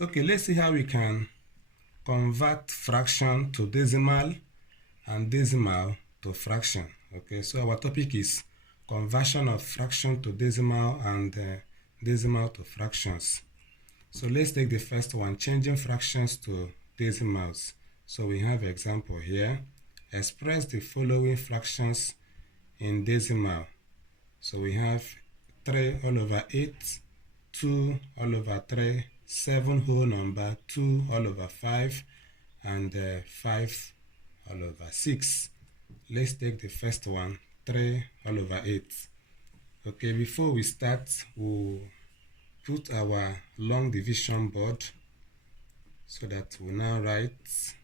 Okay, let's see how we can convert fraction to decimal and decimal to fraction. Okay, so our topic is conversion of fraction to decimal and decimal to fractions. So let's take the first one, changing fractions to decimals. So we have example here. Express the following fractions in decimal. So we have 3 all over 8, 2 all over 3, 7 whole number, 2 all over 5, and 5 all over 6. Let's take the first one, 3 all over 8. Okay, before we start, we'll put our long division board so that we'll now write.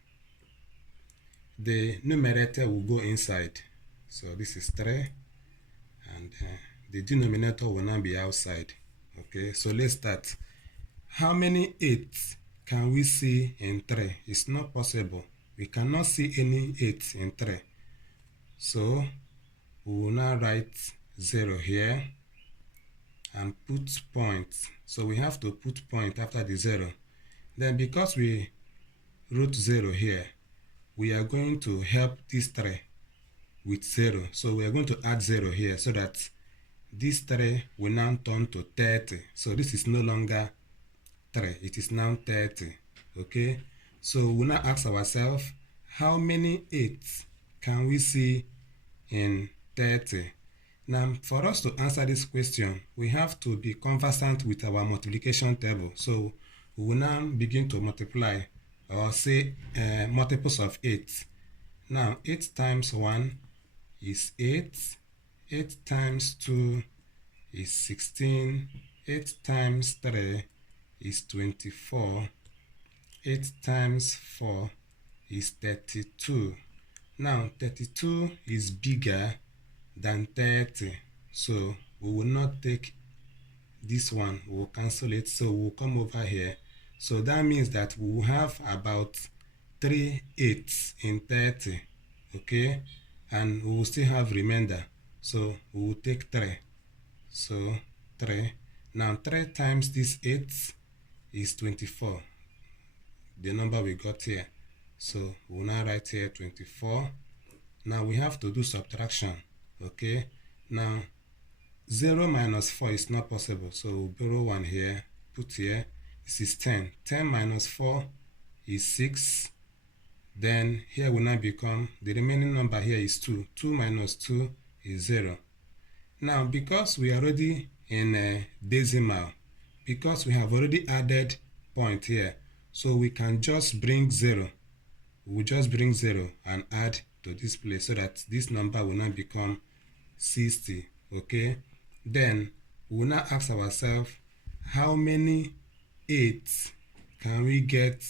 The numerator will go inside. So this is 3, and the denominator will now be outside. Okay, so let's start. How many 8 can we see in 3? It's not possible. We cannot see any 8 in 3. So we will now write 0 here and put point. So we have to put point after the 0. Then because we wrote 0 here, we are going to help this 3 with 0. So we are going to add 0 here so that this 3 will now turn to 30. So this is no longer 3, it is now 30. Okay, so we'll now ask ourselves, how many 8 can we see in 30? Now, for us to answer this question, we have to be conversant with our multiplication table. So we will now begin to multiply or say multiples of 8. Now, 8 times 1 is 8. 8 times 2 is 16. 8 times 3 is 24. 8 times 4 is 32. Now, 32 is bigger than 30. So we will not take this one. We will cancel it. So we'll come over here. So that means that we will have about 3 8s in 30. Okay? And we will still have remainder. So we will take 3. So 3. Now 3 times this 8 is 24. The number we got here. So we'll now write here 24. Now we have to do subtraction. Okay? Now 0 minus 4 is not possible. So we'll borrow 1 here, put here. This is 10. 10 minus 4 is 6. Then here will now become, the remaining number here is 2. 2 minus 2 is 0. Now, because we are already in a decimal, because we have already added point here, so we can just bring 0. We'll just bring 0 and add to this place so that this number will now become 60. Okay? Then we will now ask ourselves, how many 8 can we get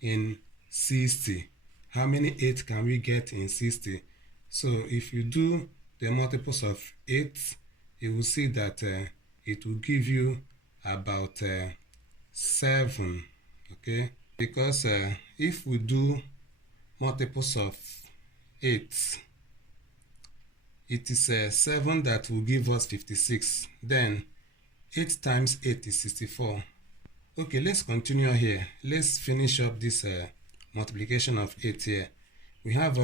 in 60? How many 8 can we get in 60? So if you do the multiples of 8, you will see that it will give you about 7. Okay? Because if we do multiples of 8, it is 7 that will give us 56. Then 8 times 8 is 64. Okay, let's continue here. Let's finish up this multiplication of 8 here. We have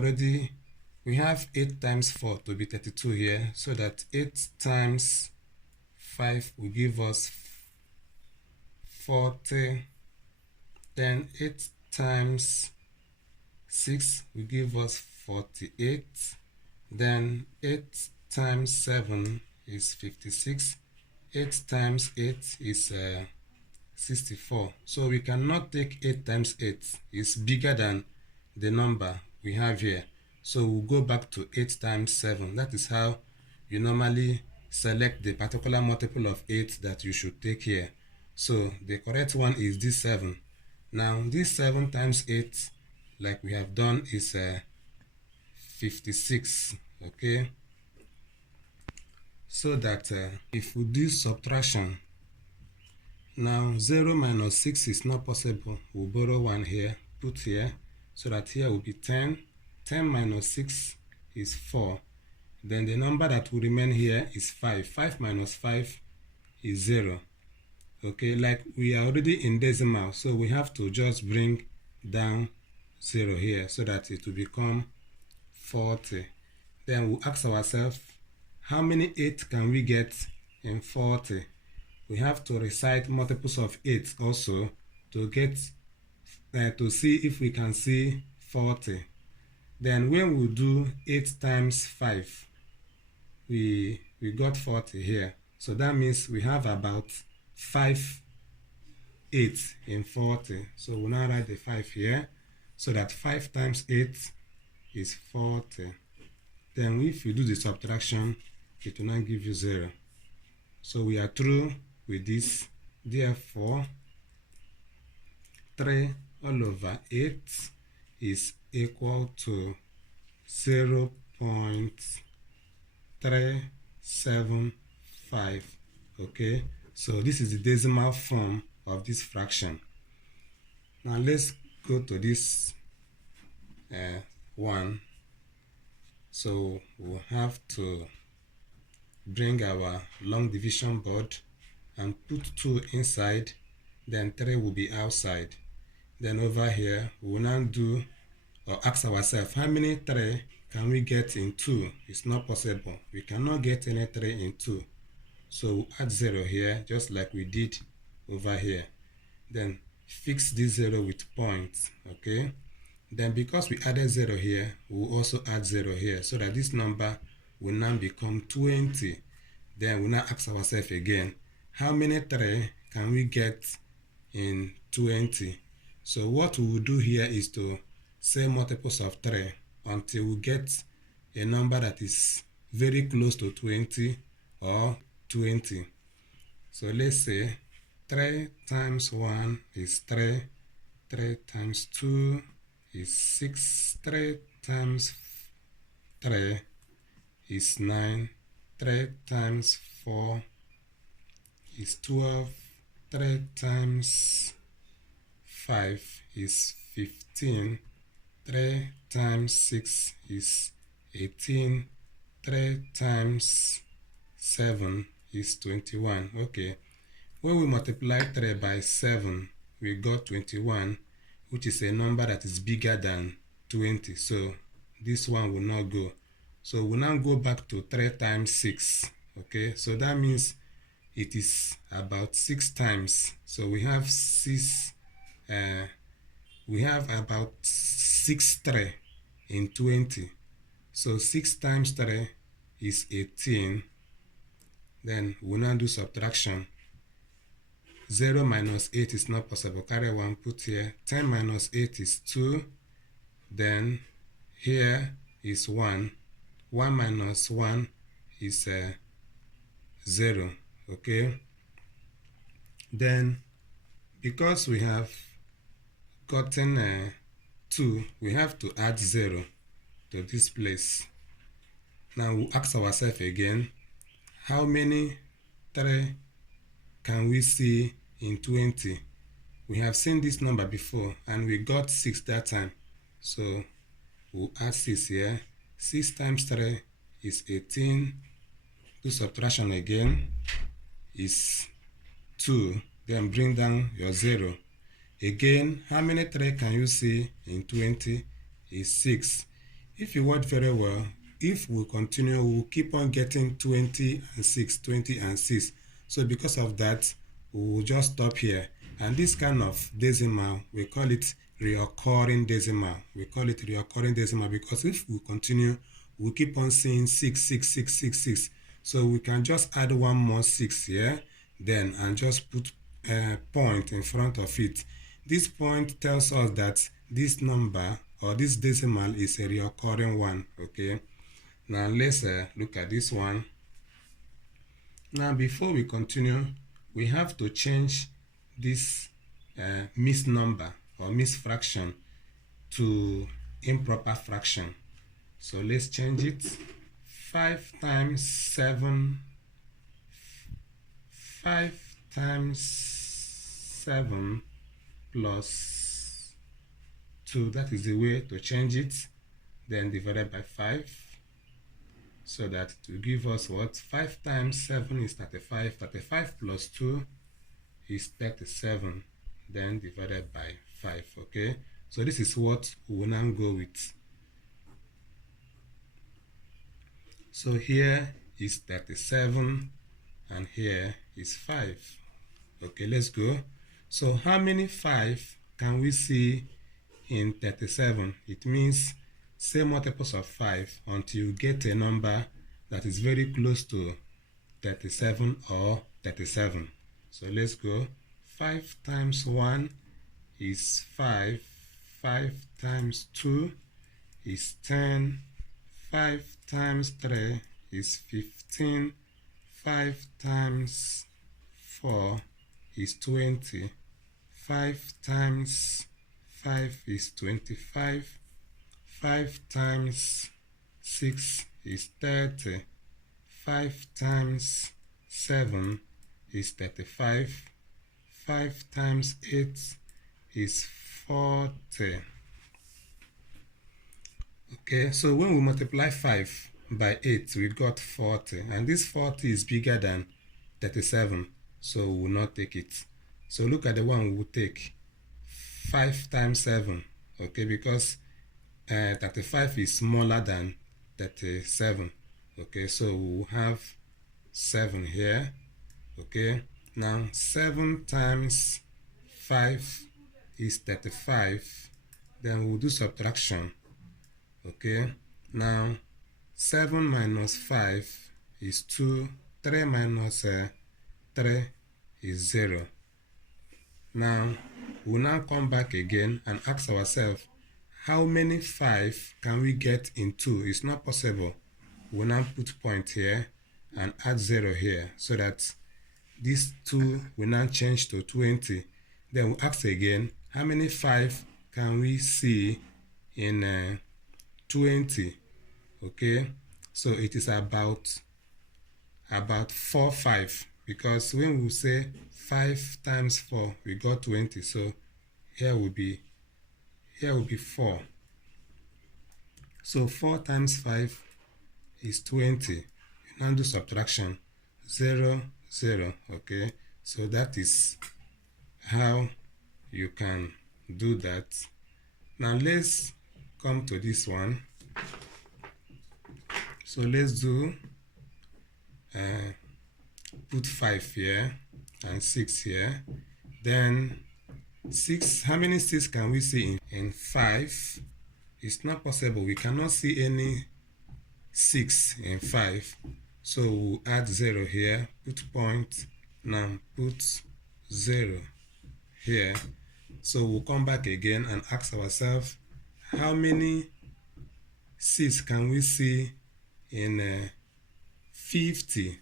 8 times 4 to be 32 here, so that 8 times 5 will give us 40. Then 8 times 6 will give us 48. Then 8 times 7 is 56. 8 times 8 is 64. So we cannot take 8 times 8. It's bigger than the number we have here. So we'll go back to 8 times 7. That is how you normally select the particular multiple of 8 that you should take here. So the correct one is this 7. Now this 7 times 8, like we have done, is 56. Okay? So that if we do subtraction, now 0 minus 6 is not possible. We'll borrow 1 here, put here, so that here will be 10. 10 minus 6 is 4. Then the number that will remain here is 5. 5 minus 5 is 0. Okay, like we are already in decimal, so we have to just bring down 0 here so that it will become 40. Then we'll ask ourselves, how many 8 can we get in 40? We have to recite multiples of 8 also to get to see if we can see 40. Then when we do 8 times 5, we got 40 here. So that means we have about 5 8 in 40. So we'll now write the 5 here. So that 5 times 8 is 40. Then if you do the subtraction, it will not give you 0. So we are through with this. Therefore, 3 all over 8 is equal to 0.375. Okay, so this is the decimal form of this fraction. Now let's go to this one. So we'll have to bring our long division board and put 2 inside, then 3 will be outside. Then over here, we will now do or ask ourselves, how many 3 can we get in 2? It's not possible. We cannot get any 3 in 2. So we'll add 0 here, just like we did over here. Then fix this 0 with points, okay? Then because we added 0 here, we'll also add 0 here, so that this number will now become 20. Then we'll now ask ourselves again, how many 3 can we get in 20? So what we will do here is to say multiples of 3 until we get a number that is very close to 20 or 20. So let's say 3 times 1 is 3, 3 times 2 is 6, 3 times 3 is 9, 3 times 4 is 12, 3 times 5 is 15, 3 times 6 is 18, 3 times 7 is 21. Okay, when we multiply 3 by 7, we got 21, which is a number that is bigger than 20. So this one will not go. So we'll now go back to 3 times 6. Okay, so that means it is about 6 times. So we have 6, we have about 6 3 in 20. So 6 times 3 is 18. Then we'll now do subtraction. 0 minus 8 is not possible. Carry 1, put here. 10 minus 8 is 2. Then here is 1. 1 minus 1 is 0. Okay. Then because we have gotten 2, we have to add 0 to this place. Now we'll ask ourselves again, how many 3 can we see in 20? We have seen this number before and we got 6 that time. So we'll add 6 here. 6 times 3 is 18. Do subtraction again is 2. Then bring down your 0. Again, how many 3 can you see in 20? Is 6. If you watch very well, if we continue, we will keep on getting 20 and 6, 20 and 6. So because of that, we will just stop here. And this kind of decimal, we call it recurring decimal. We call it recurring decimal because if we continue, we keep on seeing 6, 6, 6, 6, 6. So we can just add one more 6 here, then and just put a point in front of it. This point tells us that this number or this decimal is a recurring one. Okay. Now let's look at this one. Now before we continue, we have to change this missed number or missed fraction to improper fraction. So let's change it. 5 times 7, 5 times 7 plus 2, that is the way to change it. Then divided by 5, so that to give us what? 5 times 7 is 35. 35 plus 2 is 37, then divided by 5, okay? So this is what we will now go with. So here is 37 and here is 5. Okay, let's go. So how many 5 can we see in 37? It means say multiples of 5 until you get a number that is very close to 37 or 37. So let's go. 5 times 1 is 5. 5 times 2 is 10. 5 times 3 is 15. 5 times 4 is 20. 5 times 5 is 25. 5 times 6 is 30. 5 times 7 is 35. 5 times 8 is 40. Okay, so when we multiply 5 by 8, we got 40. And this 40 is bigger than 37, so we will not take it. So look at the one we will take. 5 times 7, okay, because 35 is smaller than 37. Okay, so we will have 7 here. Okay, now 7 times 5 is 35. Then we'll do subtraction. Okay, now 7 minus 5 is 2. 3 minus 3 is 0. Now we'll now come back again and ask ourselves, how many 5 can we get in 2? It's not possible. We'll now put point here and add 0 here so that this 2 will now change to 20. Then we'll ask again, how many 5 can we see in 20? Okay, so it is about 4 5, because when we say 5 times 4 we got 20, so here will be 4. So 4 times 5 is 20. You now do subtraction. 0 0. Okay, so that is how you can do that. Now let's come to this one. So let's do put 5 here and 6 here. Then 6, how many 6 can we see in 5? It's not possible. We cannot see any 6 in 5. So we'll add 0 here, put point, now put 0 here. So we'll come back again and ask ourselves, how many 6 can we see in 50?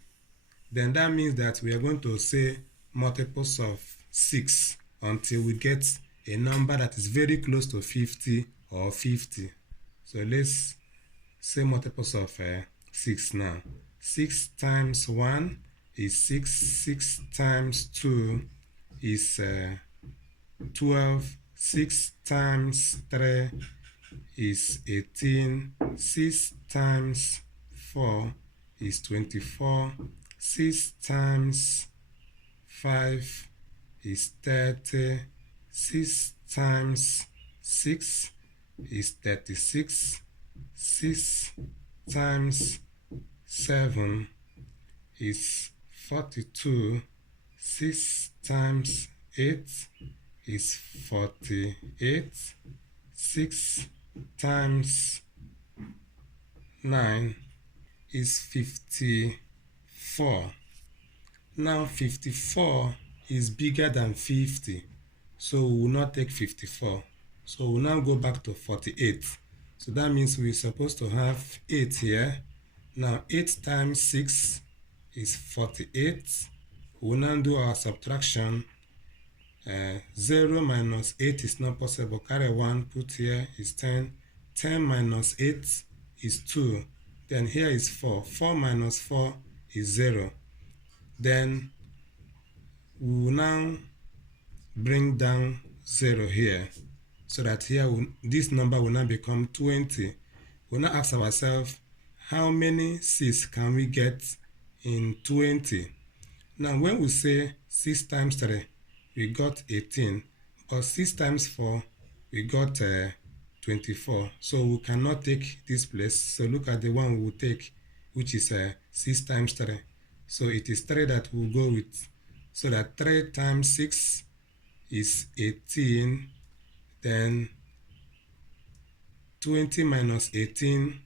Then that means that we are going to say multiples of 6 until we get a number that is very close to 50 or 50. So let's say multiples of 6 now. 6 times 1 is 6. 6 times 2 is 12. 6 times 3 is 18. 6 times 4 is 24. 6 times 5 is 30. 6 times 6 is 36. 6 times 7 is 42. 6 times 8 is 48. 6 times 9 is 54. Now 54 is bigger than 50, so we will not take 54. So we'll now go back to 48. So that means we're supposed to have 8 here. Now 8 times 6 is 48. We'll now do our subtraction. 0 minus 8 is not possible. Carry 1, put here is 10. 10 minus 8 is 2. Then here is 4. 4 minus 4 is 0. Then we will now bring down 0 here, so that here this number will now become 20. We'll now ask ourselves, how many 6 can we get in 20? Now when we say 6 times 3, we got 18, but 6 times 4, we got 24. So we cannot take this place. So look at the one we will take, which is 6 times 3. So it is 3 that we'll go with. So that 3 times 6 is 18. Then 20 minus 18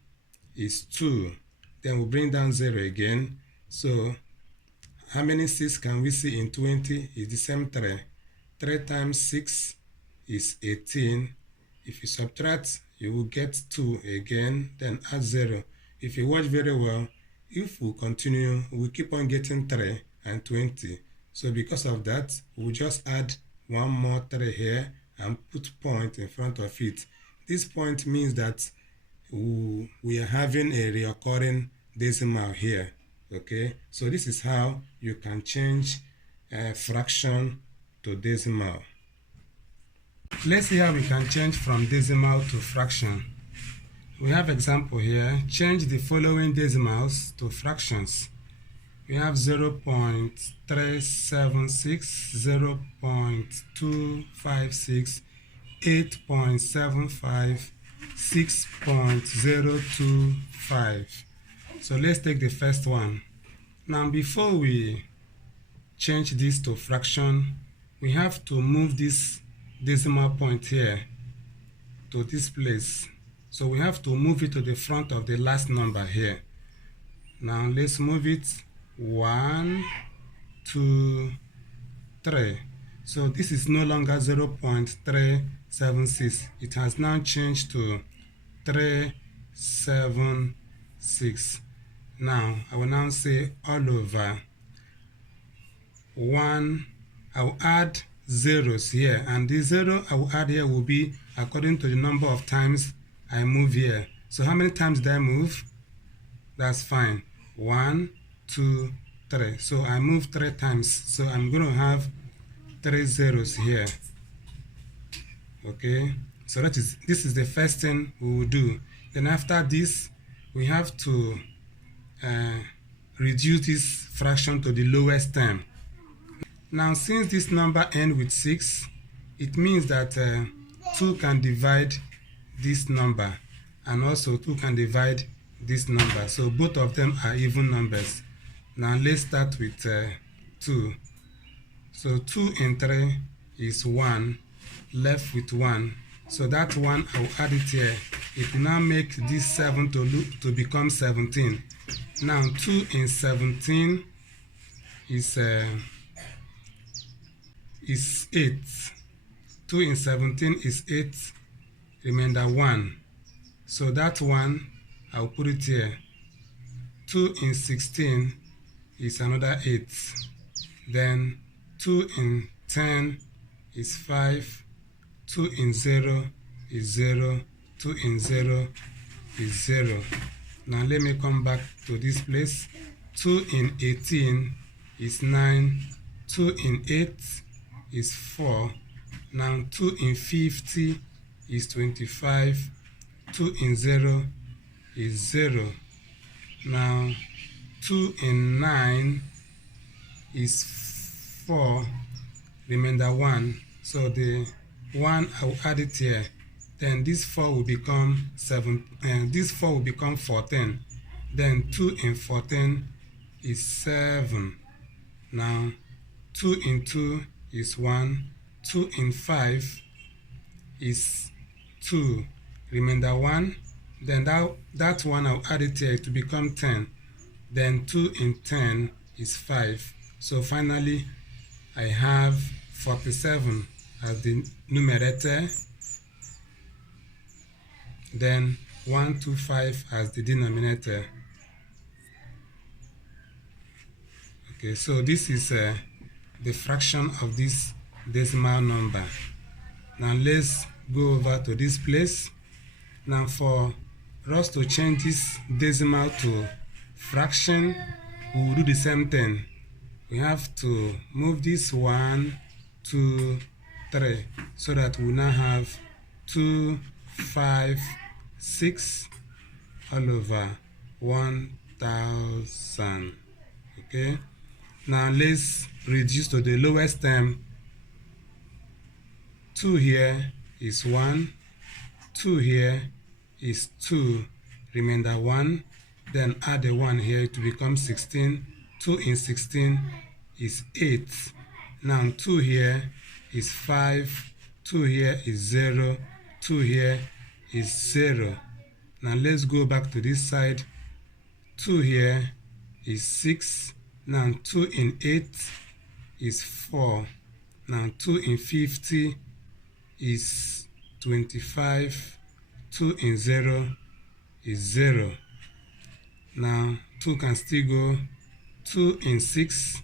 is 2. Then we'll bring down 0 again. So how many 6 can we see in 20? It's the same 3. 3 times 6 is 18. If you subtract, you will get 2 again, then add 0. If you watch very well, if we continue, we'll keep on getting 3 and 20. So because of that, we'll just add one more 3 here and put point in front of it. This point means that we are having a recurring decimal here. Okay, so this is how you can change a fraction to decimal. Let's see how we can change from decimal to fraction. We have example here. Change the following decimals to fractions. We have 0.376, 0.256, 8.75, 6.025. So let's take the first one. Now before we change this to fraction, we have to move this decimal point here to this place. So we have to move it to the front of the last number here. Now let's move it 1, 2, 3. So this is no longer 0.376. It has now changed to 376. Now I will now say all over 1. I will add zeros here, and the 0 I will add here will be according to the number of times I move here. So how many times did I move? That's fine. 1, 2, 3. So I move 3 times. So I'm going to have 3 zeros here. Okay. So this is the first thing we will do. Then after this, we have to reduce this fraction to the lowest term. Now, since this number ends with 6, it means that 2 can divide this number, and also 2 can divide this number. So both of them are even numbers. Now let's start with 2. So 2 and 3 is 1, left with 1. So that 1, I will add it here. It will now make this 7 to become 17. Now 2 and 17 is 8. 2 in 17 is 8, remainder 1. So that 1, I'll put it here. 2 in 16 is another 8. Then 2 in 10 is 5. 2 in 0 is 0. 2 in 0 is 0. Now let me come back to this place. 2 in 18 is 9. 2 in 8 is 4. Now 2 in 50 is 25. 2 in 0 is 0. Now 2 in 9 is 4, remainder 1. So the 1, I will add it here. Then this 4 will become 7, and this 4 will become 14. Then 2 in 14 is 7. Now 2 in 2 is 1. 2 in 5 is 2, remainder 1. Then that 1, I'll add it here to become 10. Then 2 in 10 is 5. So finally, I have 47 as the numerator, then 125 as the denominator. Okay, so this is the fraction of this decimal number. Now let's go over to this place. Now for us to change this decimal to fraction, we will do the same thing. We have to move this 1, 2, 3, so that we now have 2, 5, 6 all over 1000. Okay. Now let's reduce to the lowest term 2 here is 1, 2 here is 2, remainder 1, then add the 1 here to become 16. 2 in 16 is 8. Now 2 here is 5, 2 here is 0, 2 here is 0. Now let's go back to this side. 2 here is 6. Now 2 in 8 is 4. Now 2 in 50 is 25. 2 in 0 is 0. Now 2 can still go. 2 in 6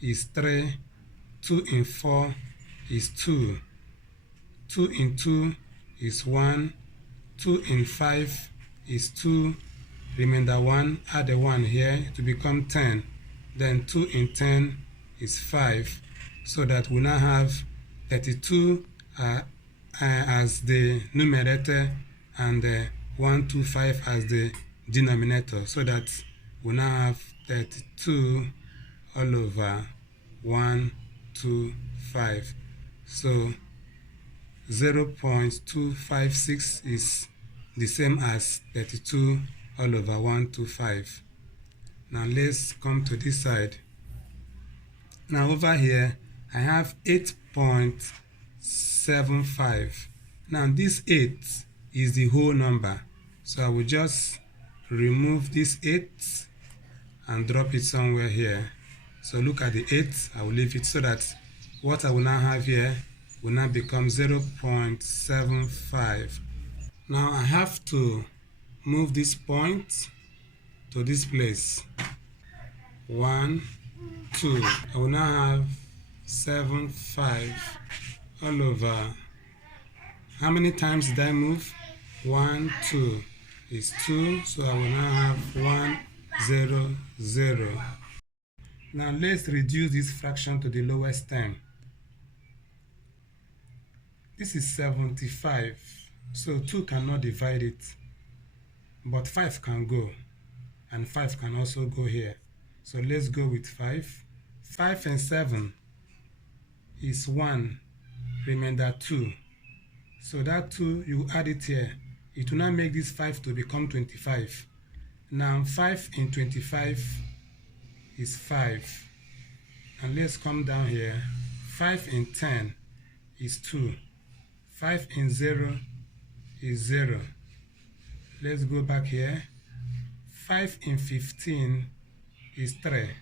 is 3. 2 in 4 is 2. 2 in 2 is 1. 2 in 5 is 2. Remainder 1, add the 1 here to become 10. Then 2 in 10 is 5. So that we now have 32 as the numerator and 125 as the denominator. So that we now have 32 all over 125. So 0.256 is the same as 32 all over 125. Now let's come to this side. Now over here I have 8.75. Now this 8 is the whole number, so I will just remove this 8 and drop it somewhere here. So look at the 8, I will leave it so that what I will now have here will now become 0.75. Now I have to move this point to this place. 1, 2. I will now have 7.5 all over. How many times did I move? 1, 2 is 2, so I will now have 1, 0, 0. Now let's reduce this fraction to the lowest term. This is 75, so 2 cannot divide it, but 5 can go, and 5 can also go here. So let's go with 5. 5 and 7 is 1, remainder 2. So that 2, you add it here. It will now make this 5 to become 25. Now 5 in 25 is 5. And let's come down here. 5 in 10 is 2. 5 in 0 is 0. Let's go back here. 5 in 15 is 3.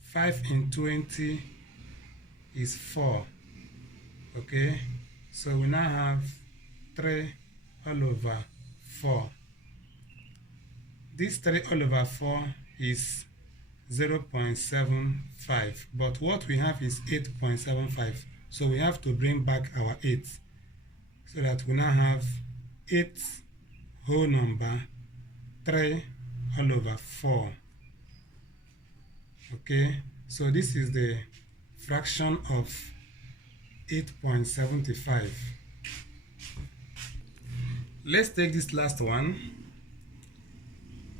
5 in 20 is 4. Okay, so we now have 3 all over 4. This 3 all over 4 is 0.75, but what we have is 8.75. So we have to bring back our 8 so that we now have 8 whole number 3 all over 4. Okay, so this is the fraction of 8.75. Let's take this last one.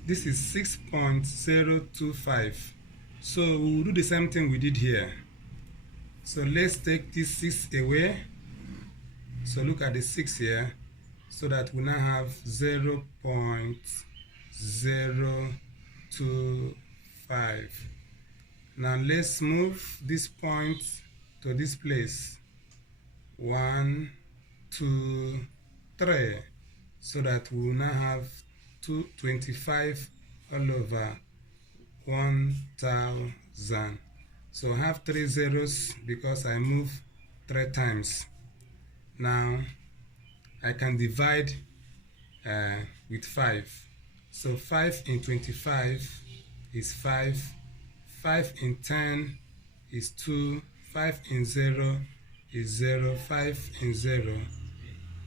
This is 6.025. So we will do the same thing we did here. So let's take this 6 away. So look at the 6 here, so that we now have 0.025. Now let's move this point to this place. 1, 2, 3, so that we will now have 225 all over 1000. So I have 3 zeros because I move 3 times. Now I can divide with 5. So 5 in 25 is 5. 5 in 10 is 2. 5 in 0 is 0. 5 in 0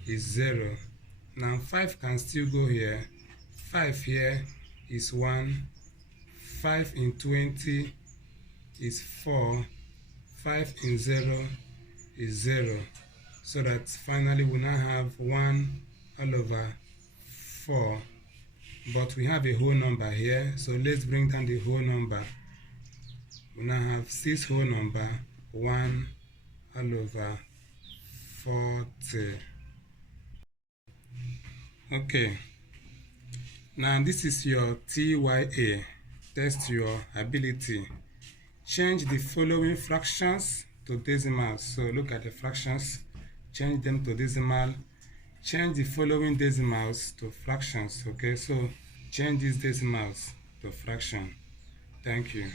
is 0. Now 5 can still go here. 5 here is 1. 5 in 20 is 4. 5 in 0 is 0. So that finally we now have 1 all over 4. But we have a whole number here, so let's bring down the whole number. We now have 6 whole number, 1 all over Okay, now this is your TYA. Test your ability. Change the following fractions to decimals. So look at the fractions, change them to decimal. Change the following decimals to fractions. Okay, so change these decimals to fraction. Thank you.